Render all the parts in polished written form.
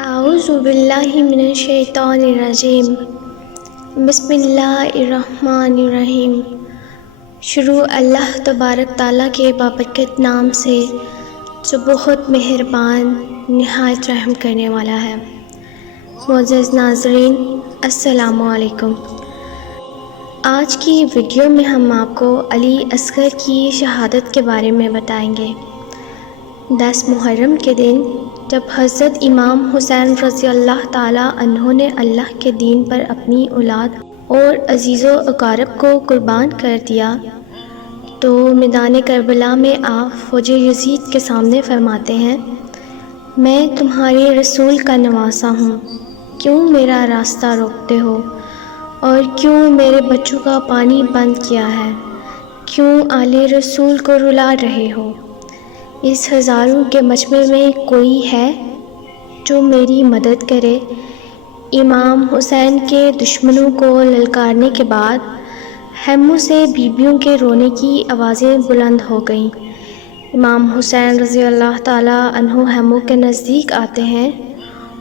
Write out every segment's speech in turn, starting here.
اعوذ باللہ من الشیطان الرجیم بسم اللہ الرحمن الرحیم۔ شروع اللہ تبارک تعالیٰ کے بابرکت نام سے جو بہت مہربان نہایت رحم کرنے والا ہے۔ معزز ناظرین السلام علیکم۔ آج کی ویڈیو میں ہم آپ کو علی اصغر کی شہادت کے بارے میں بتائیں گے۔ 10 محرم کے دن جب حضرت امام حسین رضی اللہ تعالیٰ عنہ نے اللہ کے دین پر اپنی اولاد اور عزیز و اقارب کو قربان کر دیا تو میدان کربلا میں آپ فوج یزید کے سامنے فرماتے ہیں، میں تمہارے رسول کا نواسا ہوں، کیوں میرا راستہ روکتے ہو اور کیوں میرے بچوں کا پانی بند کیا ہے، کیوں آل رسول کو رلا رہے ہو؟ اس ہزاروں کے مجمع میں کوئی ہے جو میری مدد کرے؟ امام حسین کے دشمنوں کو للکارنے کے بعد خیموں سے بیبیوں کے رونے کی آوازیں بلند ہو گئیں۔ امام حسین رضی اللہ تعالیٰ عنہ خیموں کے نزدیک آتے ہیں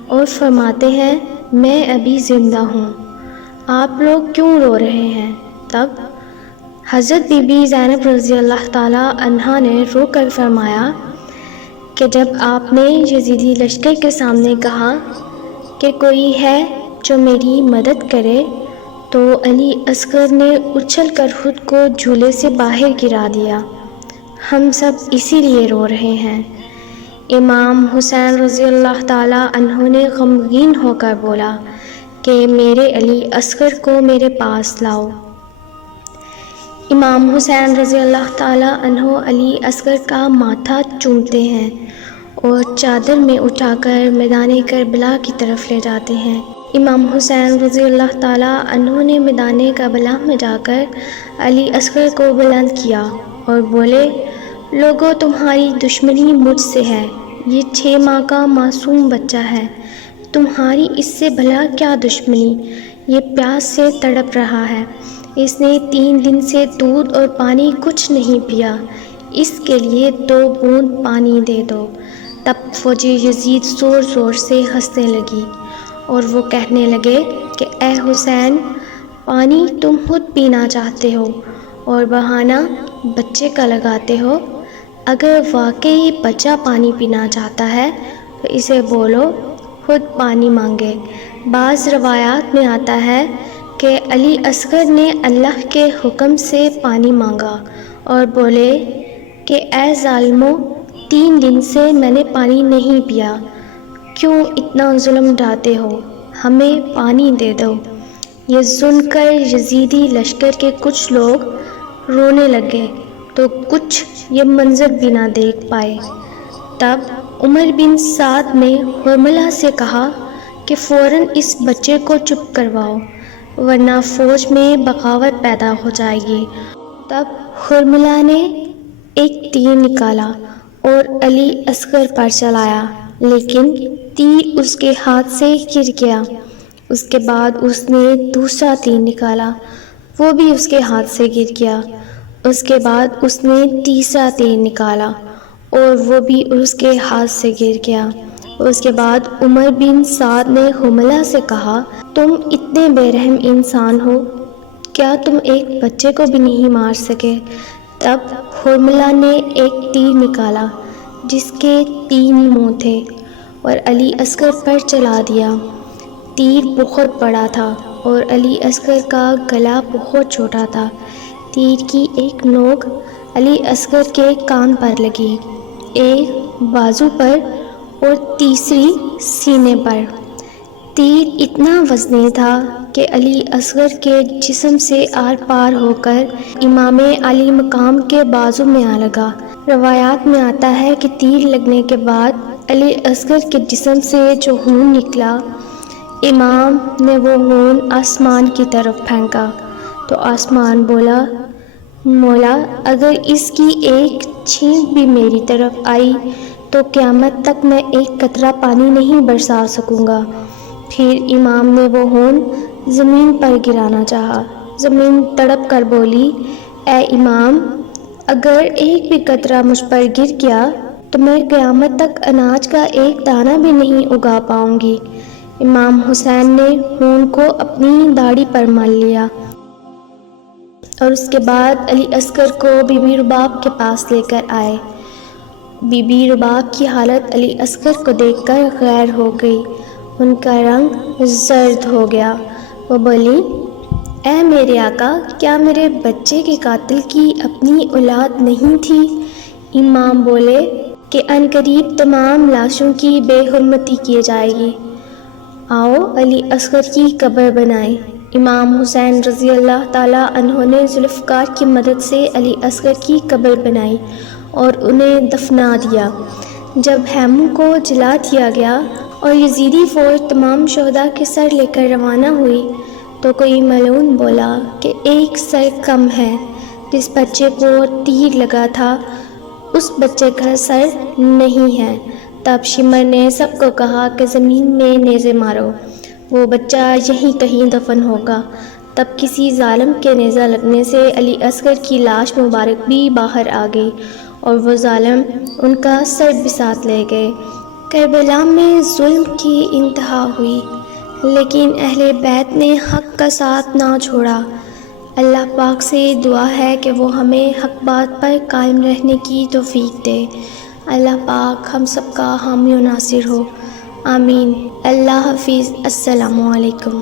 اور فرماتے ہیں، میں ابھی زندہ ہوں، آپ لوگ کیوں رو رہے ہیں؟ تب حضرت بی بی زینب رضی اللہ تعالیٰ عنہا نے رو کر فرمایا کہ جب آپ نے یزیدی لشکر کے سامنے کہا کہ کوئی ہے جو میری مدد کرے تو علی اصغر نے اچھل کر خود کو جھولے سے باہر گرا دیا۔ ہم سب اسی لیے رو رہے ہیں۔ امام حسین رضی اللہ تعالیٰ عنہ نے غمگین ہو کر بولا کہ میرے علی اصغر کو میرے پاس لاؤ۔ امام حسین رضی اللہ تعالیٰ عنہ علی اصغر کا ماتھا چومتے ہیں اور چادر میں اٹھا کر میدان کربلا کی طرف لے جاتے ہیں۔ امام حسین رضی اللہ تعالیٰ عنہ نے میدان کربلا میں جا کر علی اصغر کو بلند کیا اور بولے، لوگوں تمہاری دشمنی مجھ سے ہے، یہ 6 ماہ کا معصوم بچہ ہے، تمہاری اس سے بھلا کیا دشمنی؟ یہ پیاس سے تڑپ رہا ہے، اس نے 3 دن سے دودھ اور پانی کچھ نہیں پیا، اس کے لیے 2 بوند پانی دے دو۔ تب فوج یزید زور زور سے ہنسنے لگی اور وہ کہنے لگے کہ اے حسین، پانی تم خود پینا چاہتے ہو اور بہانہ بچے کا لگاتے ہو، اگر واقعی بچہ پانی پینا چاہتا ہے تو اسے بولو خود پانی مانگے۔ بعض روایات میں آتا ہے کہ علی اصغر نے اللہ کے حکم سے پانی مانگا اور بولے کہ اے ظالموں، 3 دن سے میں نے پانی نہیں پیا، کیوں اتنا ظلم ڈھاتے ہو؟ ہمیں پانی دے دو۔ یہ سن کر یزیدی لشکر کے کچھ لوگ رونے لگے تو کچھ یہ منظر بھی نہ دیکھ پائے۔ تب عمر بن سعد نے حرملہ سے کہا کہ فوراً اس بچے کو چپ کرواؤ ورنہ فوج میں بغاوت پیدا ہو جائے گی۔ تب حرملہ نے ایک تیر نکالا اور علی اصغر پر چلایا، لیکن تیر اس کے ہاتھ سے گر گیا۔ اس کے بعد اس نے دوسرا تیر نکالا، وہ بھی اس کے ہاتھ سے گر گیا۔ اس کے بعد اس نے تیسرا تیر نکالا اور وہ بھی اس کے ہاتھ سے گر گیا۔ اس کے بعد عمر بن سعد نے حرملہ سے کہا، تم اتنے بے رحم انسان ہو، کیا تم ایک بچے کو بھی نہیں مار سکے؟ تب حرملہ نے ایک تیر نکالا جس کے 3 منہ تھے اور علی اصغر پر چلا دیا۔ تیر بہت بڑا تھا اور علی اصغر کا گلا بہت چھوٹا تھا۔ تیر کی ایک نوک علی اصغر کے کان پر لگی، ایک بازو پر اور تیسری سینے پر۔ تیر اتنا وزنی تھا کہ علی اصغر کے جسم سے آر پار ہو کر امام علی مقام کے بازو میں آ لگا۔ روایات میں آتا ہے کہ تیر لگنے کے بعد علی اصغر کے جسم سے جو خون نکلا، امام نے وہ خون آسمان کی طرف پھینکا تو آسمان بولا، مولا اگر اس کی ایک چھینٹ بھی میری طرف آئی تو قیامت تک میں ایک قطرہ پانی نہیں برسا سکوں گا۔ پھر امام نے وہ خون زمین پر گرانا چاہا، زمین تڑپ کر بولی، اے امام، اگر ایک بھی قطرہ مجھ پر گر گیا تو میں قیامت تک اناج کا ایک دانہ بھی نہیں اگا پاؤں گی۔ امام حسین نے خون کو اپنی داڑھی پر مل لیا اور اس کے بعد علی اصغر کو بی بی رباب کے پاس لے کر آئے۔ بی بی رباب کی حالت علی اصغر کو دیکھ کر غیر ہو گئی، ان کا رنگ زرد ہو گیا۔ وہ بولی، اے میرے آقا، کیا میرے بچے کے قاتل کی اپنی اولاد نہیں تھی؟ امام بولے کہ ان قریب تمام لاشوں کی بے حرمتی کی جائے گی، آؤ علی اصغر کی قبر بنائیں۔ امام حسین رضی اللہ تعالیٰ عنہ نے ذوالفقار کی مدد سے علی اصغر کی قبر بنائی اور انہیں دفنا دیا۔ جب خیموں کو جلا دیا گیا اور یزیدی فوج تمام شہداء کے سر لے کر روانہ ہوئی تو کوئی ملعون بولا کہ ایک سر کم ہے۔ جس بچے کو تیر لگا تھا اس بچے کا سر نہیں ہے۔ تب شمر نے سب کو کہا کہ زمین میں نیزے مارو، وہ بچہ یہیں کہیں دفن ہوگا۔ تب کسی ظالم کے نیزہ لگنے سے علی اصغر کی لاش مبارک بھی باہر آ گئی اور وہ ظالم ان کا سر بھی ساتھ لے گئے۔ کربلا میں ظلم کی انتہا ہوئی، لیکن اہل بیت نے حق کا ساتھ نہ چھوڑا۔ اللہ پاک سے دعا ہے کہ وہ ہمیں حق بات پر قائم رہنے کی توفیق دے۔ اللہ پاک ہم سب کا حامی و ناصر ہو، آمین۔ اللہ حافظ، السلام علیکم۔